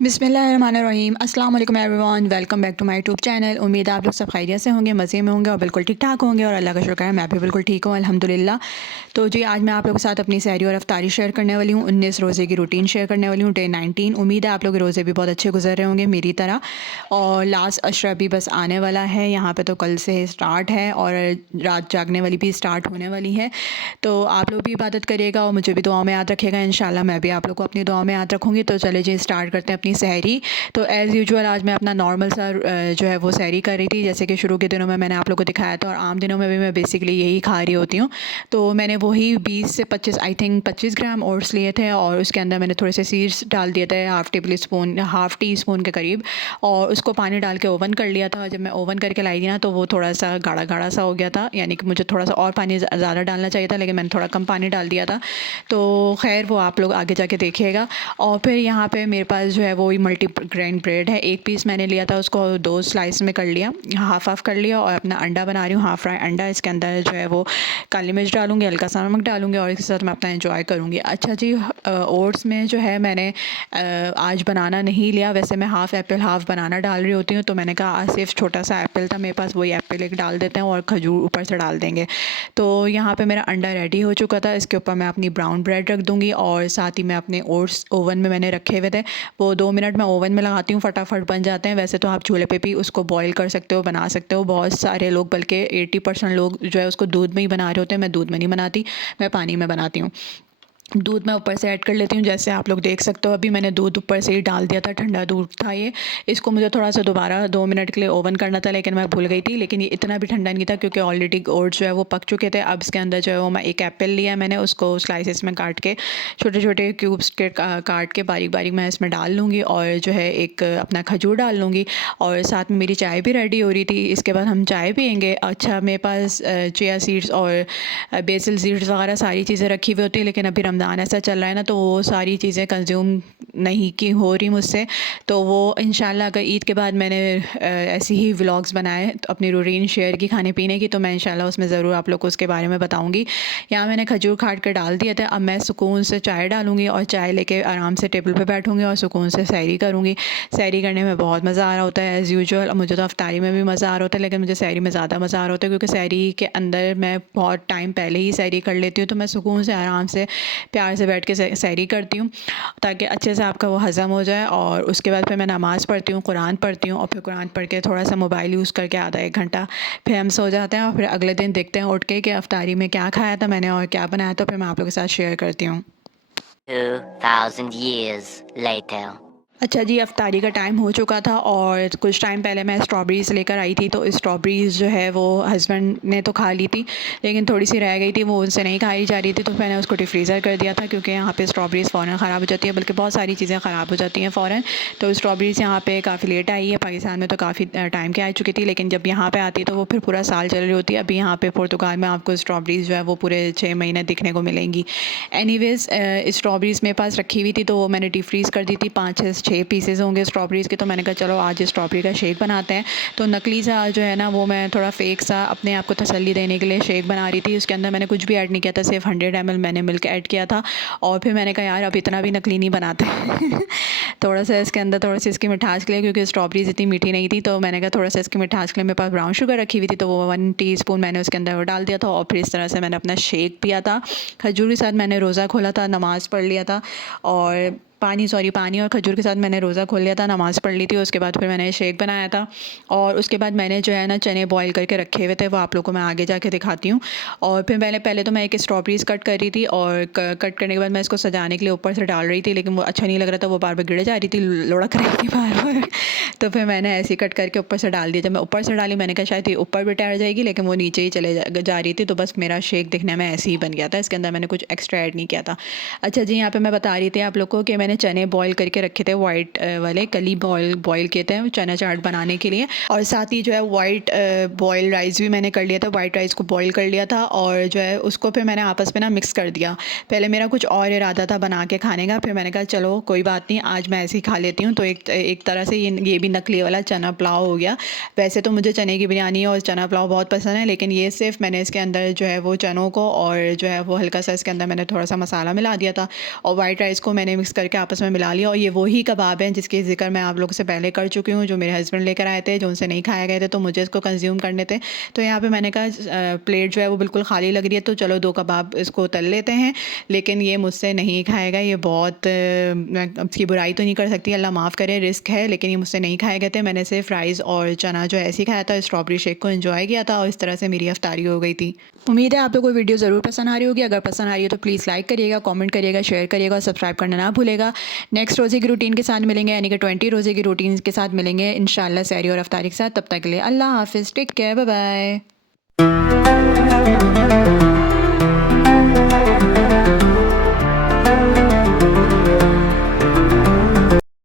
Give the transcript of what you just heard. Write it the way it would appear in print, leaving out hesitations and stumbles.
बिस्मिल्लाहिर्रहमानिर्रहीम अस्सलाम वालेकुम everyone, welcome back to my YouTube channel. उम्मीद है आप लोग सब खैरियत से होंगे, मज़े में होंगे और बिल्कुल ठीक ठाक होंगे और अल्लाह का शुक्र है मैं भी बिल्कुल ठीक हूँ अल्हम्दुलिल्लाह। तो जी आज मैं आप लोगों के साथ अपनी सहरी और अफ्तारी शेयर करने वाली हूँ। 19 रोज़े की रूटीन शेयर करने वाली हूँ, डे 19। उम्मीद है आप लोग के रोज़े भी बहुत अच्छे गुजर रहे होंगे मेरी तरह। और लास्ट अशरा भी बस आने वाला है यहाँ पर, तो कल से स्टार्ट है और रात जागने वाली भी स्टार्ट होने वाली है। तो आप लोग भी इबादत करिएगा और मुझे भी दुआ में याद रखिएगा। इंशाल्लाह मैं भी आप लोग को अपनी दुआ में याद रखूँगी। तो चले जी स्टार्ट करते हैं अपनी सहरी। तो एज़ यूजुअल आज मैं अपना नॉर्मल सा जो है वो सहरी कर रही थी, जैसे कि शुरू के दिनों में मैंने आप लोग को दिखाया था और आम दिनों में भी मैं बेसिकली यही खा रही होती हूँ। तो मैंने वही 20 से 25 आई थिंक 25 ग्राम ओट्स लिए थे और उसके अंदर मैंने थोड़े से सीड्स डाल दिए थे, हाफ़ टी स्पून के करीब, और उसको पानी डाल के ओवन कर लिया था। जब मैं ओवन करके लाई थी ना तो वो थोड़ा सा गाढ़ा गाढ़ा सा हो गया था, यानी कि मुझे थोड़ा सा और पानी ज़्यादा डालना चाहिए था, लेकिन मैंने थोड़ा कम पानी डाल दिया था। तो खैर वो आप लोग आगे जाके देखिएगा। और फिर यहाँ पे मेरे पास जो है वो मल्टी ग्रेन ब्रेड है, एक पीस मैंने लिया था, उसको 2 स्लाइस में कर लिया, हाफ़ कर लिया। और अपना अंडा बना रही हूँ, हाफ़ फ्राई अंडा। इसके अंदर जो है वो काली मिर्च डालूँगी, हल्का सा नमक डालूँगी और इसके साथ मैं अपना एंजॉय करूँगी। अच्छा जी, ओट्स में जो है मैंने आज बनाना नहीं लिया, वैसे मैं हाफ़ एप्पल हाफ़ बनाना डाल रही होती हूँ। तो मैंने कहा आज सिर्फ छोटा सा एप्पल था मेरे पास, वही एप्पल एक डाल देते हैं और खजूर ऊपर से डाल देंगे। तो यहाँ पे मेरा अंडा रेडी हो चुका था। इसके ऊपर मैं अपनी ब्राउन ब्रेड रख दूँगी और साथ ही मैं अपने ओट्स ओवन में मैंने रखे हुए थे, वो 2 मिनट मैं ओवन में लगाती हूँ, फटाफट बन जाते हैं। वैसे तो आप चूल्हे पे भी उसको बॉईल कर सकते हो, बना सकते हो। बहुत सारे लोग, बल्कि 80% लोग जो है उसको दूध में ही बना रहे होते हैं। मैं दूध में नहीं बनाती, मैं पानी में बनाती हूँ। दूध मैं ऊपर से ऐड कर लेती हूँ, जैसे आप लोग देख सकते हो। अभी मैंने दूध ऊपर से ही डाल दिया था, ठंडा दूध था ये। इसको मुझे थोड़ा सा दोबारा 2 मिनट के लिए ओवन करना था, लेकिन मैं भूल गई थी। लेकिन ये इतना भी ठंडा नहीं था क्योंकि ऑलरेडी ओट्स जो है वो पक चुके थे। अब इसके अंदर जो है वो मैं एक एप्पल लिया मैंने, उसको स्लाइसेस में काट के, छोटे छोटे क्यूब्स के काट के बारीक बारीक मैं इसमें डाल लूँगी और जो है एक अपना खजूर डाल लूँगी। और साथ में मेरी चाय भी रेडी हो रही थी, इसके बाद हम चाय पियेंगे। अच्छा, मेरे पास चिया सीड्स और बेसिल सीड्स वगैरह सारी चीज़ें रखी हुई होती है, लेकिन अभी रमज़ान ऐसा चल रहा है ना, तो वो सारी चीज़ें कंज्यूम नहीं की हो रही मुझसे। तो वो इंशाल्लाह अगर ईद के बाद मैंने ऐसी ही व्लॉग्स बनाए तो अपनी रूटीन शेयर की खाने पीने की, तो मैं इंशाल्लाह उसमें ज़रूर आप लोग को उसके बारे में बताऊँगी। यहाँ मैंने खजूर काट कर डाल दिया था। अब मैं सुकून से चाय डालूँगी और चाय लेके आराम से टेबल पे बैठूँगी और सुकून से सहरी करूँगी। सहरी करने में बहुत मज़ा आ रहा होता है एज़ यूजुअल। मुझे तो अफ्तारी में भी मज़ा आ रहा होता है, लेकिन मुझे सहरी में ज़्यादा मज़ा आ रहा होता है क्योंकि सहरी के अंदर मैं बहुत टाइम पहले ही सहरी कर लेती हूँ। तो मैं सुकून से आराम से प्यार से बैठ के सहरी करती हूँ ताकि अच्छे से आपका वो हज़म हो जाए। और उसके बाद फिर मैं नमाज़ पढ़ती हूँ, कुरान पढ़ती हूँ और फिर कुरान पढ़ के थोड़ा सा मोबाइल यूज़ करके आधा 1 घंटा फिर हम सो जाते हैं। और फिर अगले दिन देखते हैं उठ के कि अफ्तारी में क्या खाया था मैंने और क्या बनाया था, फिर मैं आप लोगों के साथ शेयर करती हूँ। 2000 years later. अच्छा जी, अफ्तारी का टाइम हो चुका था और कुछ टाइम पहले मैं स्ट्रॉबेरीज़ लेकर आई थी। तो स्ट्रॉबेरीज़ जो है वो हस्बैंड ने तो खा ली थी, लेकिन थोड़ी सी रह गई थी, वो उनसे नहीं खाई जा रही थी। तो मैंने उसको डिफ्रीज़र कर दिया था क्योंकि यहाँ पे स्ट्रॉबेरीज़ फ़ौरन ख़राब हो जाती है, बल्कि बहुत सारी चीज़ें ख़राब हो जाती हैं फ़ौरन। तो स्ट्रॉबेरीज़ यहाँ पे काफ़ी लेट आई है, पाकिस्तान में तो काफ़ी टाइम की आ चुकी थी, लेकिन जब यहाँ पर आती है तो वो फिर पूरा साल चल रही होती है। अभी यहाँ पर पुर्तगाल में आपको स्ट्रॉबेरीज़ जो है वो पूरे 6 महीने दिखने को मिलेंगी। एनीवेज़, स्ट्रॉबेरीज़ मेरे पास रखी हुई थी तो वो मैंने डिफ्रीज़ कर दी थी। 5-6 पीसेज़ होंगे स्ट्रॉबेरीज़ के। तो मैंने कहा चलो आज स्ट्रॉबेरी का शेक बनाते हैं। तो नकली सा जो है ना वो मैं थोड़ा फेक सा अपने आप को तसल्ली देने के लिए शेक बना रही थी। उसके अंदर मैंने कुछ भी ऐड नहीं किया था, सिर्फ 100 ml मैंने मिल्क ऐड किया था। और फिर मैंने कहा यार अब इतना भी नकली नहीं बनाते थोड़ा सा इसके अंदर थोड़ा सा इसकी मिठास के लिए, क्योंकि स्ट्रॉबेरीज़ इतनी मीठी नहीं थी, तो मैंने कहा थोड़ा सा इसकी मिठास के लिए मेरे पास ब्राउन शुगर रखी हुई थी, तो वो 1 टीस्पून मैंने उसके अंदर वो डाल दिया था। और फिर इस तरह से मैंने अपना शेक पिया था। खजूर के साथ मैंने रोज़ा खोला था, नमाज़ पढ़ लिया था और पानी और खजूर के साथ मैंने रोज़ा खोल लिया था, नमाज़ पढ़ ली थी। उसके बाद फिर मैंने शेक बनाया था और उसके बाद मैंने जो है ना चने बॉईल करके रखे हुए थे, वो आप लोगों को मैं आगे जाके दिखाती हूँ। और फिर मैंने पहले तो मैं एक स्ट्रॉबेरीज़ कट कर रही थी और कट करने के बाद मैं इसको सजाने के लिए ऊपर से डाल रही थी, लेकिन वो अच्छा नहीं लग रहा था, वो बार बार गिर जा रही थी, लुढ़क रही थी बार बार तो फिर मैंने ऐसे ही कट करके ऊपर से डाल दिया। जब मैं ऊपर से डाली मैंने कहा शायद ये ऊपर भी ठहर जाएगी, लेकिन वो नीचे ही जा रही थी। तो बस मेरा शेक दिखने में ऐसे ही बन गया था, इसके अंदर मैंने कुछ एक्स्ट्रा ऐड नहीं किया था। अच्छा जी, यहाँ पे मैं बता रही थी आप लोग को कि मैंने मैंने चने बॉईल करके रखे थे, वाइट वाले कल ही बॉईल किए थे चना चाट बनाने के लिए। और साथ ही जो है वाइट बॉयल राइस भी मैंने कर लिया था, वाइट राइस को बॉईल कर लिया था और जो है उसको फिर मैंने आपस में ना मिक्स कर दिया। पहले मेरा कुछ और इरादा था बना के खाने का, फिर मैंने कहा चलो कोई बात नहीं, आज मैं ऐसे ही खा लेती हूँ। तो एक तरह से ये भी नकली वाला चना पुलाव हो गया। वैसे तो मुझे चने की बिरयानी और चना पुलाव बहुत पसंद है, लेकिन ये सिर्फ मैंने इसके अंदर जो है वो चनों को और जो है वो हल्का सा इसके अंदर मैंने थोड़ा सा मसाला मिला दिया था और वाइट राइस को मैंने मिक्स करके आपस में मिला लिया। और ये वही कबाब हैं जिसकी ज़िक्र मैं आप लोगों से पहले कर चुकी हूँ, जो मेरे हस्बैंड लेकर आए थे, जो उनसे नहीं खाए गए थे, तो मुझे इसको कंज्यूम करने थे। तो यहाँ पे मैंने कहा प्लेट जो है वो बिल्कुल खाली लग रही है, तो चलो 2 कबाब इसको तल लेते हैं। लेकिन ये मुझसे नहीं खाएगा, ये बहुत मैं इसकी बुराई तो नहीं कर सकती, अल्लाह माफ़ करे, रिस्क है, लेकिन ये मुझसे नहीं खाए गए थे। मैंने सिर्फ राइस और चना जो ऐसे ही खाया था, स्ट्रॉबेरी शेक को एंजॉय किया था और इस तरह से मेरी अफ्तारी हो गई थी। उम्मीद है आप लोगों को वीडियो ज़रूर पसंद आ रही होगी। अगर पसंद आ रही है तो प्लीज़ लाइक करिएगा, कमेंट करिएगा, शेयर करिएगा और सब्सक्राइब करना ना भूलेगा। नेक्स्ट रोज़े की रूटीन के साथ मिलेंगे, यानी कि 20 रोज़े की रूटीन के साथ मिलेंगे इंशाल्लाह सहरी और अफ्तारी के साथ। तब तक के लिए अल्लाह हाफ़िज़, टेक केयर, बाय बाय।